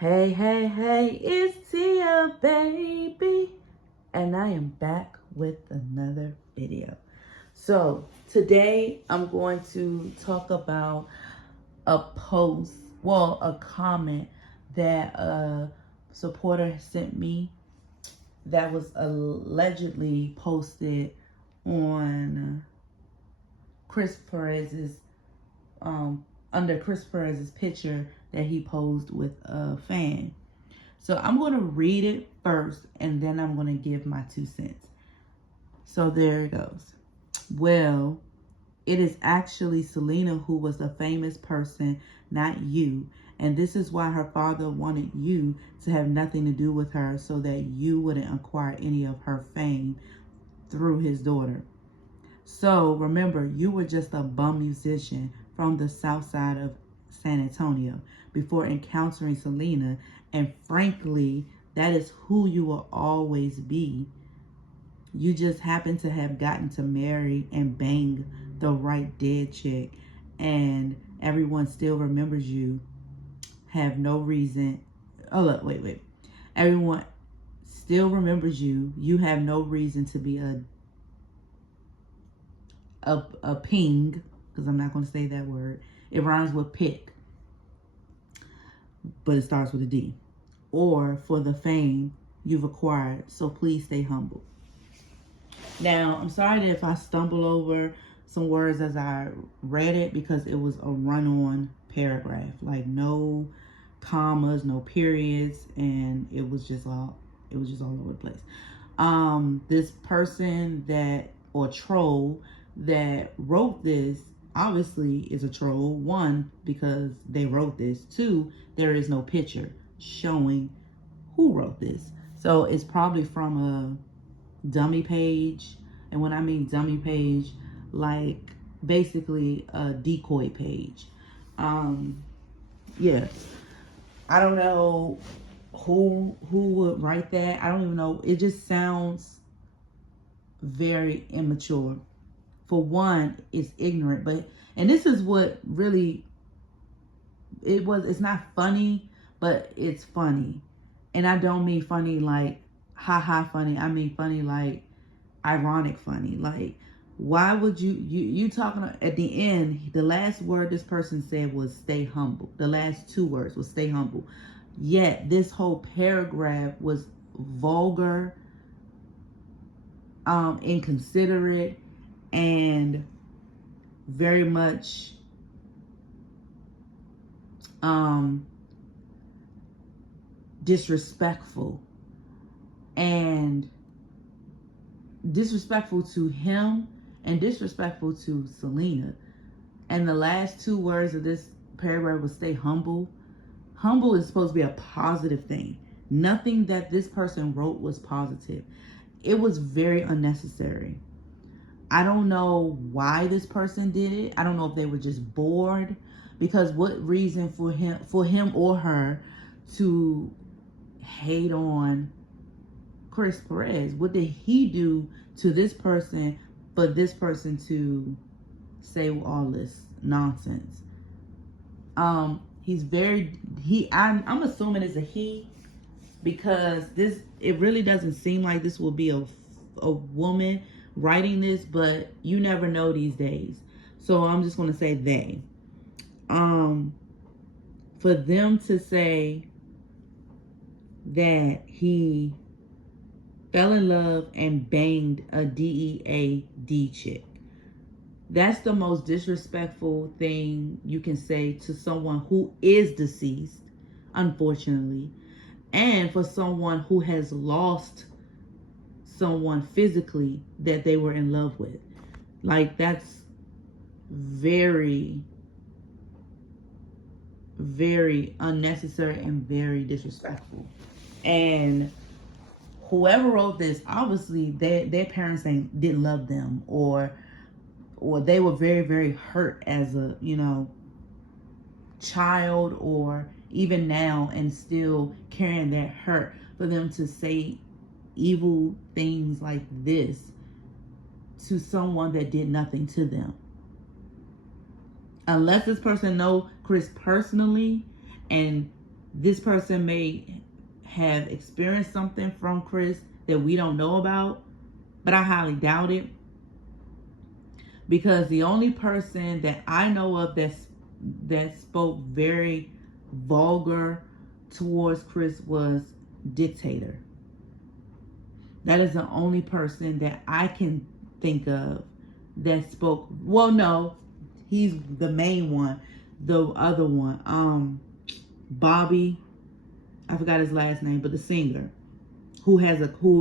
Hey, hey, hey, it's Tia, baby. And I am back with another video. So today I'm going to talk about a post, a comment that a supporter sent me that was allegedly posted on Chris Perez's, under Chris Perez's picture that he posed with a fan. So I'm going to read it first and then I'm going to give my 2 cents. So there it goes. Well, it is actually Selena who was the famous person, not you. And this is why her father wanted you to have nothing to do with her so that you wouldn't acquire any of her fame through his daughter. So remember, you were just a bum musician from the south side of San Antonio before encountering Selena, and frankly, that is who you will always be. You just happen to have gotten to marry and bang the right dead chick, and everyone still remembers you. Have no reason. Oh, look, wait. Everyone still remembers you. You have no reason to be a ping, because I'm not going to say that word. It rhymes with pick, but it starts with a D. Or for the fame you've acquired, so please stay humble. Now, I'm sorry that if I stumble over some words as I read it, because it was a run-on paragraph, like no commas, no periods, and it was just all over the place. This person or troll that wrote this obviously is a troll. 1, because they wrote this. 2, there is no picture showing who wrote this. So it's probably from a dummy page. And when I mean dummy page, like basically a decoy page. Yeah. I don't know who would write that. I don't even know. It just sounds very immature. For 1, it's ignorant, and this is what really it's not funny, but it's funny. And I don't mean funny like ha funny. I mean funny like ironic funny. Like, why would you talking at the end, the last word this person said was stay humble. The last 2 words was stay humble. Yet this whole paragraph was vulgar, inconsiderate, and very much disrespectful, and disrespectful to him and disrespectful to Selena. And the last 2 words of this paragraph was stay humble. Humble is supposed to be a positive thing. Nothing that this person wrote was positive. It was very unnecessary. I don't know why this person did it. I don't know if they were just bored, because what reason for him or her to hate on Chris Perez? What did he do to this person for this person to say all this nonsense? I'm assuming it's a he, because it really doesn't seem like this will be a woman writing this, but you never know these days. So I'm just going to say they. For them to say that he fell in love and banged a DEAD chick, that's the most disrespectful thing you can say to someone who is deceased, unfortunately, and for someone who has lost someone physically that they were in love with. Like, that's very, very unnecessary and very disrespectful. And whoever wrote this, obviously their parents didn't love them, or they were very, very hurt as a child, or even now, and still carrying that hurt, for them to say evil things like this to someone that did nothing to them. Unless this person know Chris personally and This person may have experienced something from Chris that we don't know about, but I highly doubt it, because the only person that I know of that spoke very vulgar towards Chris was Dictator. That is the only person that I can think of that spoke. Well, no, he's the main one. The other one, Bobby, I forgot his last name, but the singer who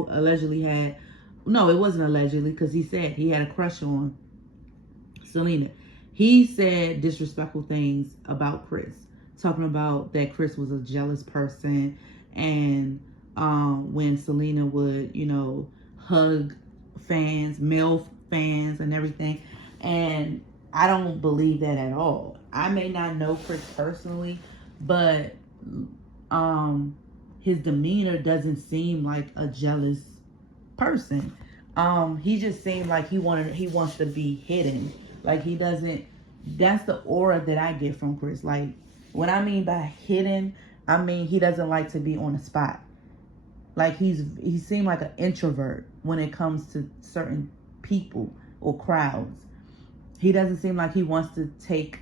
allegedly had, no, it wasn't allegedly, because he said he had a crush on Selena. He said disrespectful things about Chris, talking about that Chris was a jealous person, and when Selena would, hug fans, male fans, and everything. And I don't believe that at all. I may not know Chris personally, but his demeanor doesn't seem like a jealous person. He just seemed like he wants to be hidden. Like he doesn't. That's the aura that I get from Chris. Like, what I mean by hidden, I mean he doesn't like to be on the spot. Like he seemed like an introvert when it comes to certain people or crowds. He doesn't seem like he wants to take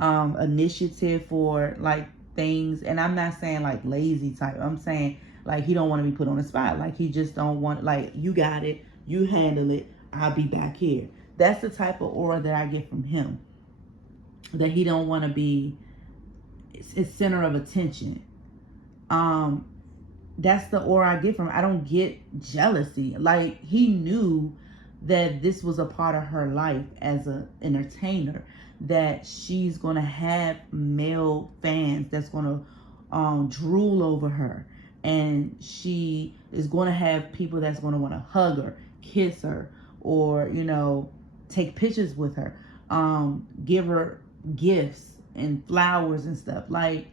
initiative for like things. And I'm not saying like lazy type. I'm saying like he don't want to be put on the spot. Like he just don't want, like, you got it, you handle it, I'll be back here. That's the type of aura that I get from him. That he don't want to be his center of attention. That's the aura I get from him. I don't get jealousy. Like, he knew that this was a part of her life as an entertainer, that she's going to have male fans that's going to drool over her, and she is going to have people that's going to want to hug her, kiss her, or take pictures with her, give her gifts and flowers and stuff. Like,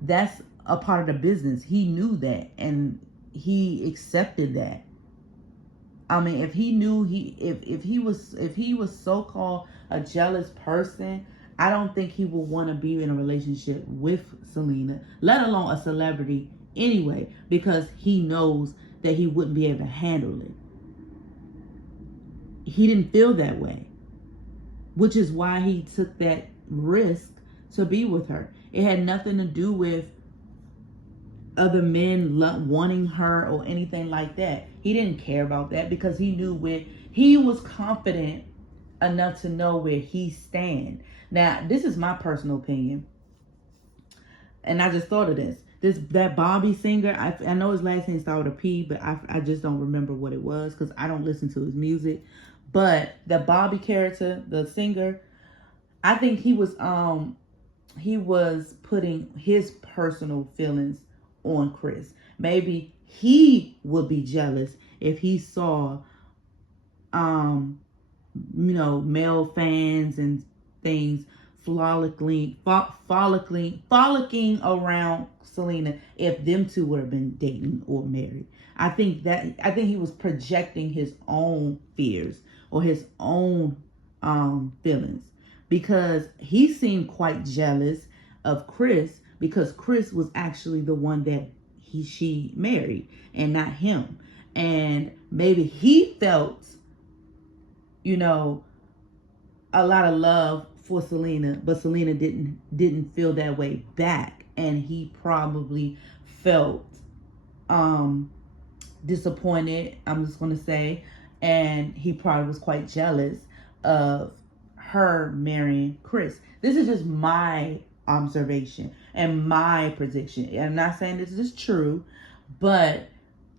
that's a part of the business. He knew that, and he accepted that. I mean, if he knew if he was so-called a jealous person, I don't think he would want to be in a relationship with Selena, let alone a celebrity anyway, because he knows that he wouldn't be able to handle it. He didn't feel that way, which is why he took that risk to be with her. It had nothing to do with other men wanting her or anything like that. He didn't care about that, because he knew where he was confident enough to know where he stand. Now, this is my personal opinion, and I just thought of that Bobby singer. I know his last name started with a P, but I just don't remember what it was, because I don't listen to his music. But the Bobby character, the singer, I think he was putting his personal feelings on Chris. Maybe he would be jealous if he saw male fans and things frolicking around Selena, if them two would have been dating or married. I think he was projecting his own fears or his own feelings, because he seemed quite jealous of Chris, because Chris was actually the one that she married and not him. And maybe he felt, a lot of love for Selena, but Selena didn't feel that way back, and he probably felt disappointed, I'm just going to say, and he probably was quite jealous of her marrying Chris. This is just my observation and my prediction. I'm not saying this is true, but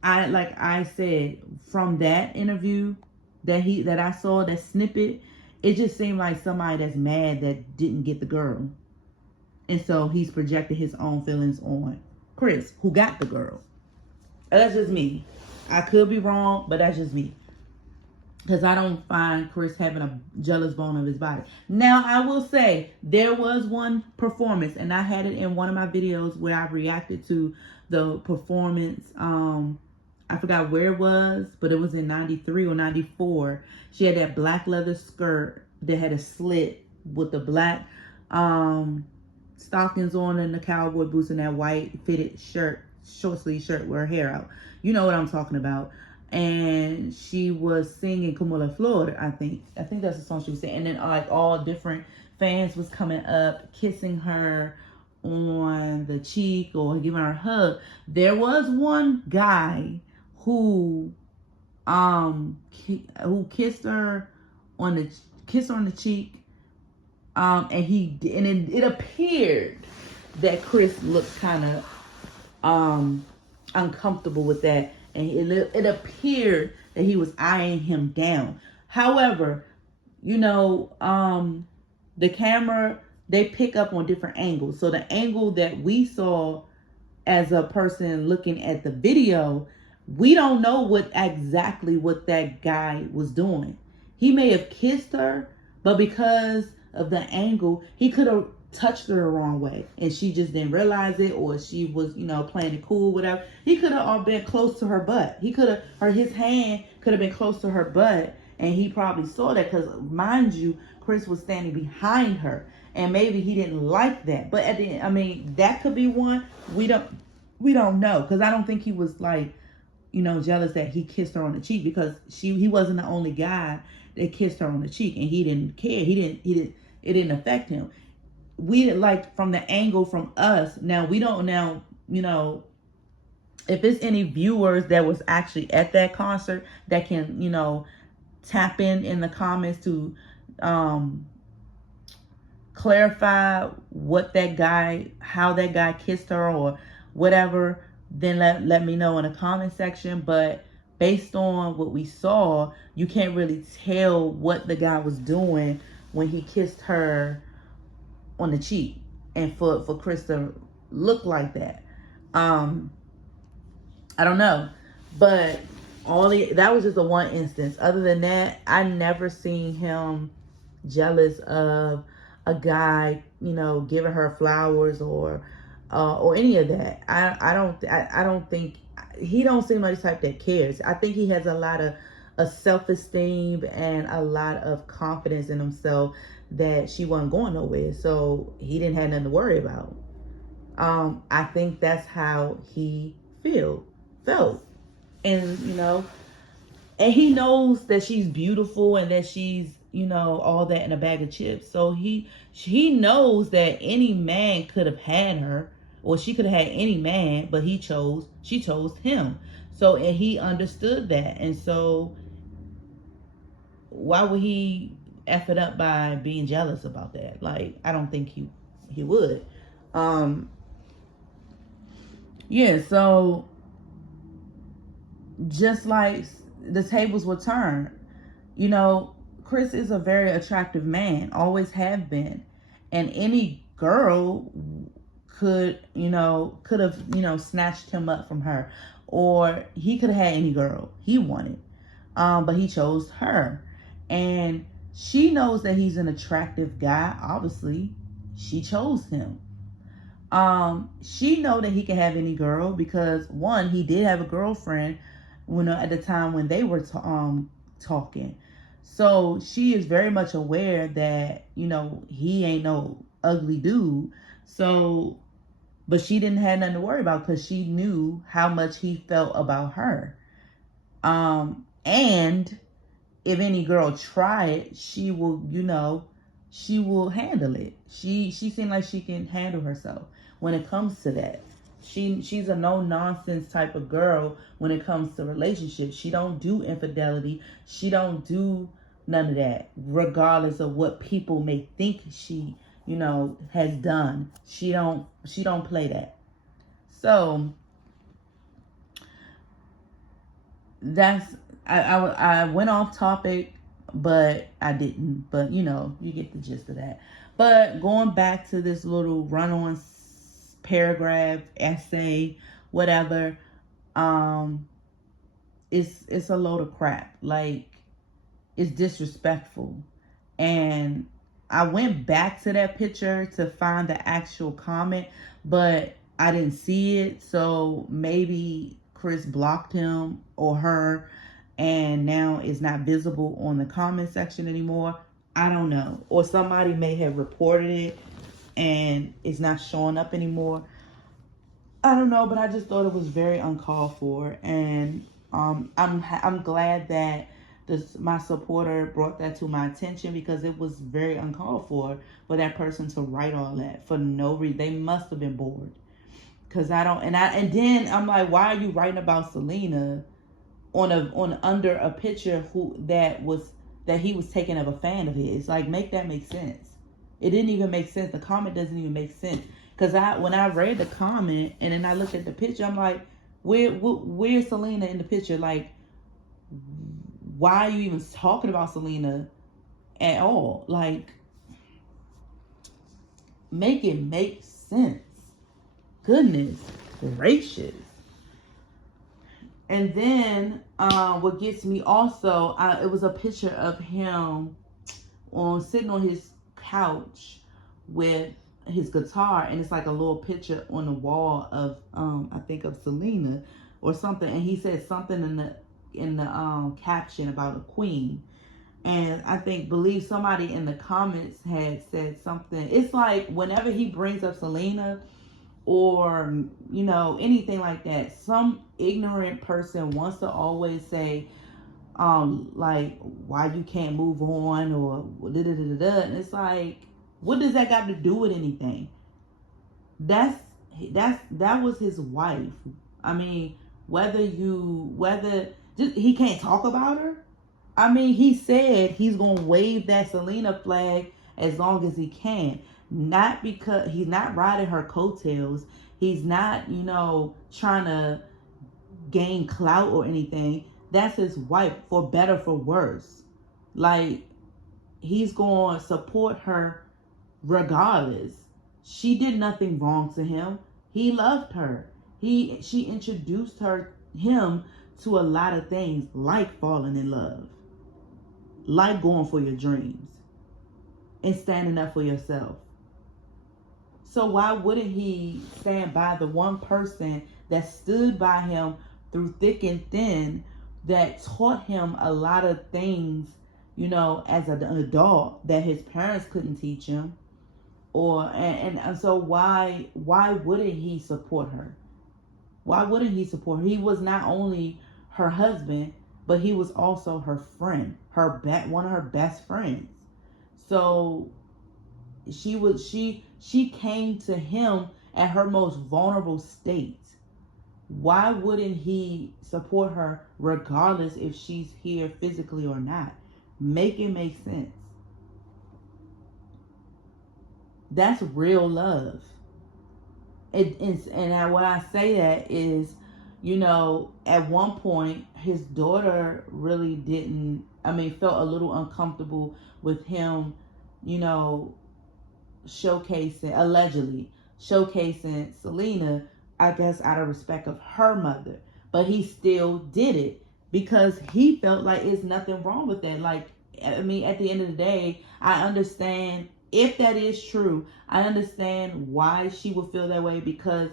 I said, from that interview that I saw, that snippet, it just seemed like somebody that's mad that didn't get the girl. And so he's projected his own feelings on Chris, who got the girl. That's just me. I could be wrong, but that's just me. Because I don't find Chris having a jealous bone of his body. Now, I will say, there was one performance, and I had it in one of my videos where I reacted to the performance. I forgot where it was, but it was in 93 or 94. She had that black leather skirt that had a slit with the black stockings on and the cowboy boots and that white fitted shirt, short sleeve shirt with her hair out. You know what I'm talking about. And she was singing Como la Flor, I think that's the song she was singing. And then like all different fans was coming up, kissing her on the cheek or giving her a hug. There was one guy who kissed her on the cheek, and it appeared that Chris looked kind of uncomfortable with that, and it appeared that he was eyeing him down. However, the camera, they pick up on different angles. So the angle that we saw as a person looking at the video, we don't know exactly what that guy was doing. He may have kissed her, but because of the angle, he could have touched her the wrong way and she just didn't realize it, or she was, playing it cool, whatever. He could have been close to her butt. His hand could have been close to her butt, and he probably saw that because, mind you, Chris was standing behind her, and maybe he didn't like that. But at the end, that could be one. We don't know, because I don't think he was like, jealous that he kissed her on the cheek, because he wasn't the only guy that kissed her on the cheek, and he didn't care. It didn't affect him. We like from the angle from us. Now we don't if it's any viewers that was actually at that concert that can tap in the comments to clarify how that guy kissed her or whatever, then let me know in the comment section. But based on what we saw, you can't really tell what the guy was doing when he kissed her on the cheek, and for Chris to look like that. I don't know, but that was just a one instance. Other than that, I never seen him jealous of a guy, giving her flowers or any of that. I don't think he don't seem like the type that cares. I think he has a lot of self-esteem and a lot of confidence in himself that she wasn't going nowhere, so he didn't have nothing to worry about. I think that's how he felt, and and he knows that she's beautiful and that she's all that in a bag of chips. So he knows that any man could have had her, or she could have had any man, but she chose him. So, and he understood that, and so why would he F it up by being jealous about that? Like, I don't think he would. Yeah, so just like the tables were turned, Chris is a very attractive man, always have been, and any girl could have snatched him up from her, or he could have had any girl he wanted, but he chose her, and she knows that he's an attractive guy. Obviously, she chose him. She know that he can have any girl because, one, he did have a girlfriend at the time when they were talking. So she is very much aware that he ain't no ugly dude. So, but she didn't have nothing to worry about because she knew how much he felt about her. And if any girl try it, she will handle it. She seems like she can handle herself when it comes to that. She's a no nonsense type of girl when it comes to relationships. She don't do infidelity. She don't do none of that, regardless of what people may think she has done. She don't play that. So that's I went off topic, but I didn't. But you get the gist of that. But going back to this little run-on paragraph, essay, whatever, it's a load of crap. Like, it's disrespectful. And I went back to that picture to find the actual comment, but I didn't see it. So maybe Chris blocked him or her, and now it's not visible on the comment section anymore. I don't know. Or somebody may have reported it. and it's not showing up anymore. I don't know, but I just thought it was very uncalled for, and I'm glad that my supporter brought that to my attention, because it was very uncalled for that person to write all that for no reason. They must have been bored, because I don't, and then I'm like, why are you writing about Selena on under a picture that he was taking of a fan of his? Like, make that make sense. It didn't even make sense. The comment doesn't even make sense. Because when I read the comment and then I looked at the picture, I'm like, where's Selena in the picture? Like, why are you even talking about Selena at all? Like, make it make sense. Goodness gracious. And then what gets me also, it was a picture of him sitting on his couch with his guitar, and it's like a little picture on the wall of I think of Selena or something, and he said something in the caption about a queen, and I believe somebody in the comments had said something. It's like whenever he brings up Selena or anything like that, some ignorant person wants to always say like, why you can't move on, or da da da da. And it's like, what does that got to do with anything? That was his wife. I mean, he can't talk about her. I mean, he said he's gonna wave that Selena flag as long as he can. Not because he's not riding her coattails. He's not, trying to gain clout or anything. That's his wife, for better, for worse. Like, he's going to support her regardless. She did nothing wrong to him. He loved her. She introduced him to a lot of things, like falling in love, like going for your dreams, and standing up for yourself. So why wouldn't he stand by the one person that stood by him through thick and thin, that taught him a lot of things, as an adult, that his parents couldn't teach him? And so why wouldn't he support her? Why wouldn't he support her? He was not only her husband, but he was also her friend, one of her best friends. So she came to him at her most vulnerable state. Why wouldn't he support her regardless if she's here physically or not? Make it make sense. That's real love. And when I say that is, at one point his daughter really felt a little uncomfortable with him, allegedly showcasing Selena, I guess out of respect of her mother. But he still did it because he felt like it's nothing wrong with that. Like, at the end of the day, I understand if that is true. I understand why she would feel that way, because,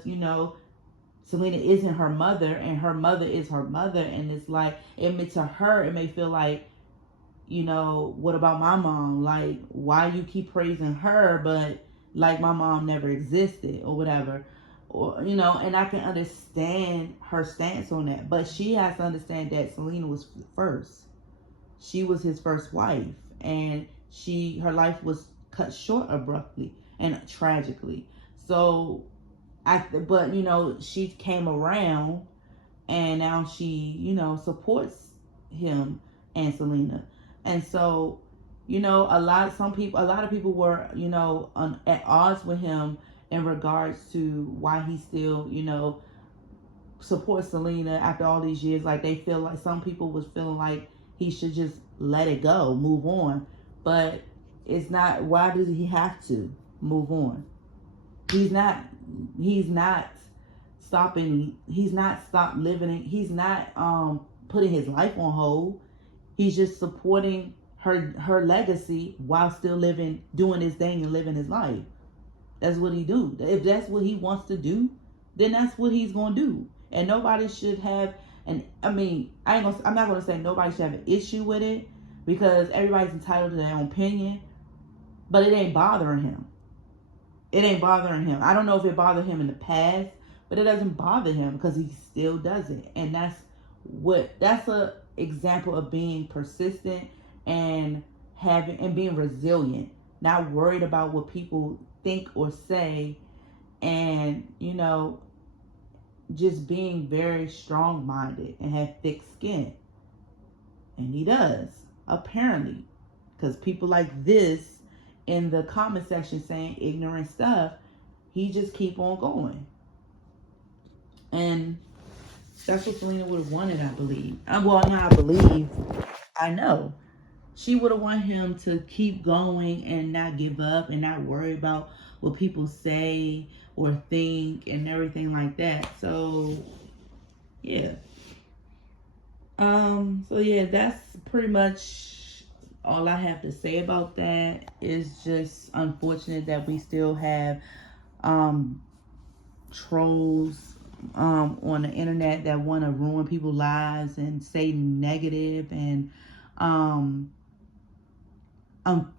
Selena isn't her mother and her mother is her mother. And it's like, to her, it may feel like, what about my mom? Like, why you keep praising her, but like my mom never existed or whatever. Or, and I can understand her stance on that. But she has to understand that Selena was first. She was his first wife. And her life was cut short abruptly and tragically. So, she came around and now she, supports him and Selena. And so, a lot of people were, at odds with him in regards to why he still, supports Selena after all these years. Like, they feel like some people was feeling like he should just let it go, move on. But it's not, why does he have to move on? He's not stopping living. He's not putting his life on hold. He's just supporting her legacy while still doing his thing and living his life. That's what he do. If that's what he wants to do, then that's what he's gonna do. And nobody should have I'm not gonna say nobody should have an issue with it, because everybody's entitled to their own opinion, but it ain't bothering him. It ain't bothering him. I don't know if it bothered him in the past, but it doesn't bother him because he still does it. And that's a example of being persistent and being resilient, not worried about what people think or say, and just being very strong minded and have thick skin. And he does, apparently, because people like this in the comment section saying ignorant stuff, he just keep on going. And that's what Selena would have wanted, I believe. Well, not I believe, I know. She would have wanted him to keep going and not give up and not worry about what people say or think and everything like that. So, yeah. So yeah, that's pretty much all I have to say about that. It's just unfortunate that we still have trolls on the internet that want to ruin people's lives and say negative and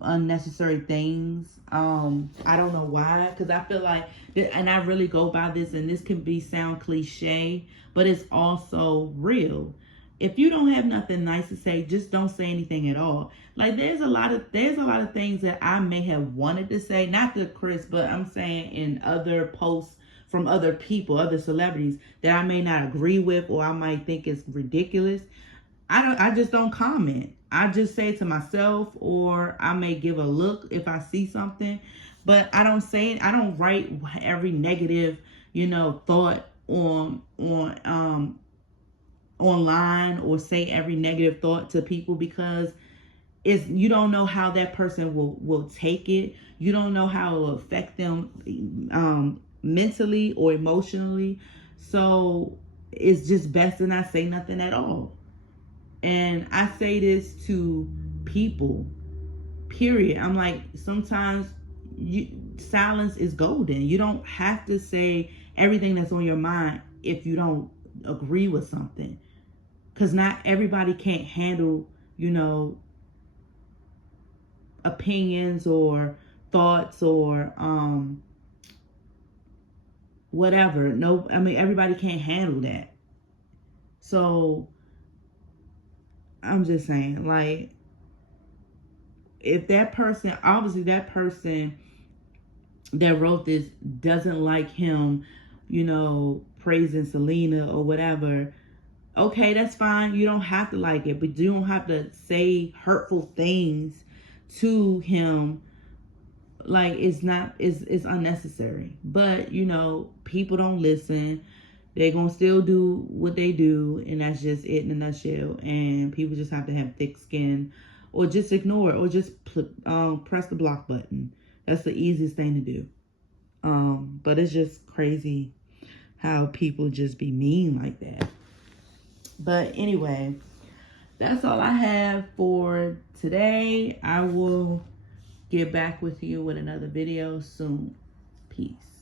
unnecessary things. I don't know why, because I feel like, and I really go by this, and this can sound cliche, but it's also real. If you don't have nothing nice to say, just don't say anything at all. Like there's a lot of things that I may have wanted to say, not to Chris, but I'm saying in other posts from other people, other celebrities that I may not agree with or I might think is ridiculous. I just don't comment. I just say to myself, or I may give a look if I see something, but I don't write every negative, thought online, or say every negative thought to people, because you don't know how that person will take it. You don't know how it will affect them mentally or emotionally. So it's just best to not say nothing at all. And I say this to people, period. I'm like, sometimes silence is golden. You don't have to say everything that's on your mind if you don't agree with something. Because not everybody can't handle, opinions or thoughts or whatever. No, I mean, everybody can't handle that. So I'm just saying, like, if that person, obviously that person that wrote this doesn't like him, praising Selena or whatever, okay, that's fine. You don't have to like it, but you don't have to say hurtful things to him. Like, it's unnecessary. But people don't listen. They're gonna still do what they do, and that's just it in a nutshell. And people just have to have thick skin, or just ignore it, or just press the block button. That's the easiest thing to do. But it's just crazy how people just be mean like that. But anyway, that's all I have for today. I will get back with you with another video soon. Peace.